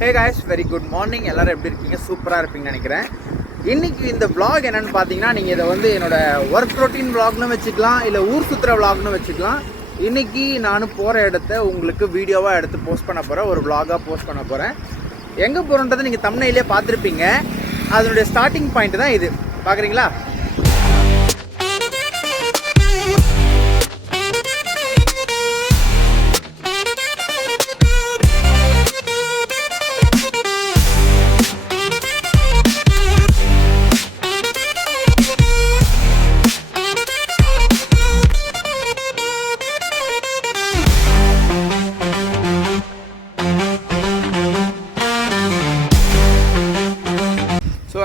Hey guys, very good morning. எல்லாரும் எப்படி இருக்கீங்க? சூப்பரா இருப்பீங்கன்னு நினைக்கிறேன். இன்னைக்கு இந்த vlog என்னன்னு பாத்தீங்கன்னா, நீங்க இத வந்து என்னோட work routine vlogனு வெச்சுக்கலாம், இல்ல ஊர் சுத்துற vlogனு வெச்சுக்கலாம். இன்னைக்கு நான் போற இடத்தை உங்களுக்கு வீடியோவா எடுத்து போஸ்ட் பண்ண போறேன், ஒரு vlog-ஆ போஸ்ட் பண்ண போறேன். எங்க போறோம்ன்றதை நீங்க thumbnail-லே பார்த்திருப்பீங்க. அதனுடைய ஸ்டார்டிங் பாயிண்ட் தான் இது. பாக்குறீங்களா?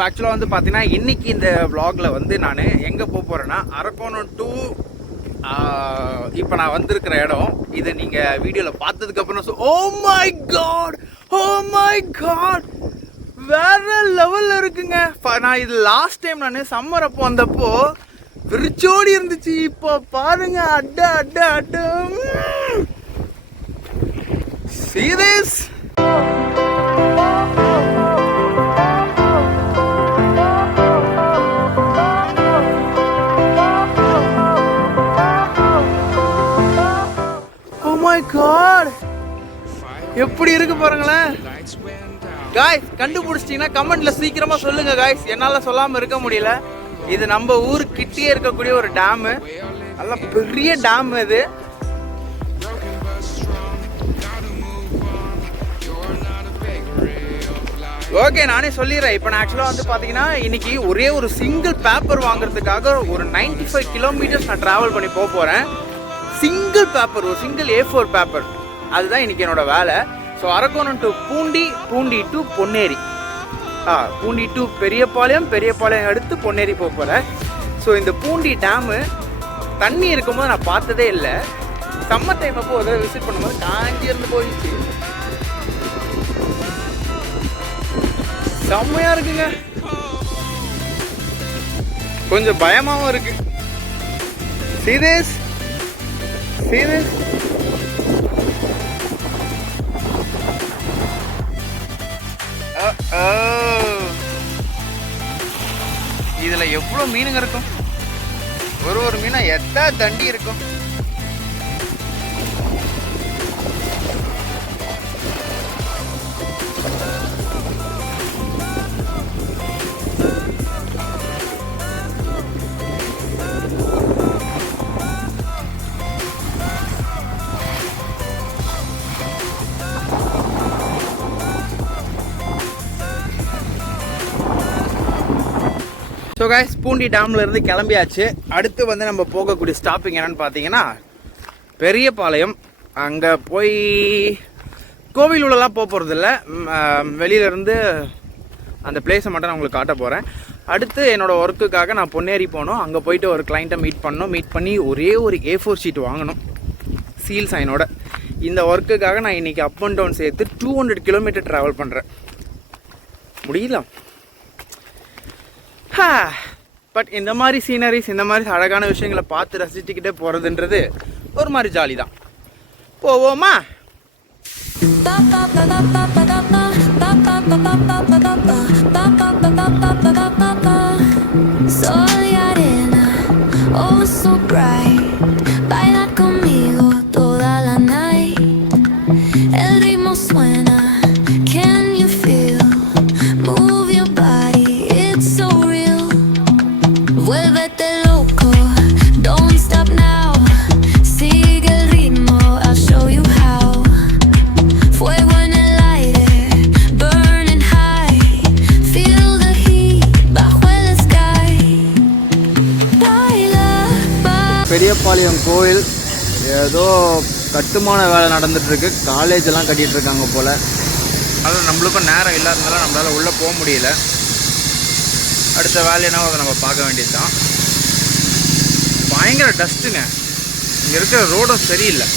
ஆக்சுவலாக வந்து பார்த்தீங்கன்னா இன்னைக்கு இந்த vlogல வந்து நான் எங்கே போகிறேன்னா அரக்கோணம் டு இப்போ நான் வந்திருக்கிற இடம் இது நீங்கள் வீடியோவில் பார்த்ததுக்கப்புறம் ஓ மை காட் வேற லெவலில் இருக்குங்க. நான் இது லாஸ்ட் டைம் நான் சம்மர் அப்போ வந்தப்போ விரிச்சோடி இருந்துச்சு. இப்போ பாருங்க அட்ட சீரியஸ். எப்படி இருக்கு பாருங்களேன் காய்ஸ். கண்டுபிடிச்சிட்டீங்கன்னா கமெண்ட்ல சீக்கிரமா சொல்லுங்க காய்ஸ், என்னால சொல்லாம இருக்க முடியல. இது நம்ம ஊர் கிட்டே இருக்கக்கூடிய ஒரு டேம், நல்ல பெரிய டேம் இது. ஓகே, நானே சொல்லிடுறேன். இப்போ நான் ஆக்சுவலாக வந்து பார்த்தீங்கன்னா இன்னைக்கு ஒரே ஒரு சிங்கிள் பேப்பர் வாங்குறதுக்காக ஒரு 95 கிலோமீட்டர்ஸ் நான் ட்ராவல் பண்ணி போக போகிறேன். சிங்கிள் பேப்பர், ஒரு சிங்கிள் A4 பேப்பர், அதுதான் இன்னைக்கு என்னோட வேலை. So Arakkonam to Poondi to Ponneri, Poondi to Periyapalayam அடுத்து பொன்னேரி போக போகிறேன். ஸோ இந்த பூண்டி டேமு தண்ணி இருக்கும்போது நான் பார்த்ததே இல்லை. சம்மர் டைம் அப்போ ஒரு விசிட் பண்ணும்போது காஞ்சி இருந்து போயிடுச்சு. செம்மையா இருக்குங்க, கொஞ்சம் பயமாவும் இருக்கு. சீரியஸ் இதுல எவ்வளவு மீனுங்க இருக்கும், ஒரு மீனா எத்தனை தண்டி இருக்கும். ஸோ கைஸ், பூண்டி டேம்ல இருந்து கிளம்பியாச்சு. அடுத்து வந்து நம்ம போகக்கூடிய ஸ்டாப்பிங் என்னன்னு பார்த்தீங்கன்னா பெரியபாளையம். அங்கே போய் கோவில் உள்ளலாம் போக போகிறதில்ல, வெளியிலேருந்து அந்த பிளேஸை மட்டும் நான் உங்களுக்கு காட்ட போகிறேன். அடுத்து என்னோடய ஒர்க்குக்காக நான் பொன்னேரி போகணும். அங்கே போயிட்டு ஒரு கிளைண்ட்டை மீட் பண்ணி ஒரே ஒரு A4 ஷீட் வாங்கணும் சீல் சைனோட. இந்த ஒர்க்குக்காக நான் இன்றைக்கி அப் அண்ட் டவுன் சேர்த்து 200 கிலோமீட்டர் ட்ராவல் பண்ணுறேன். முடியல. பட் இந்த மாதிரி சீனரிஸ், இந்த மாதிரி அழகான விஷயங்களை பார்த்து ரசிச்சுக்கிட்டே போகிறதுன்றது ஒரு மாதிரி ஜாலி தான். போவோமா? பெரியபாளையம் கோயில் ஏதோ கட்டுமான வேலை நடந்துட்டுருக்கு, காலேஜ் எல்லாம் கட்டிகிட்டு இருக்காங்க போல். அதுவும் நம்மளுக்கும் நேரம் இல்லாததுனால நம்மளால் உள்ளே போக முடியல. அடுத்த வேலையினா அதை நம்ம பார்க்க வேண்டியது தான். பயங்கர டஸ்ட்டுங்க, இங்கே இருக்கிற ரோடும் சரியில்லை.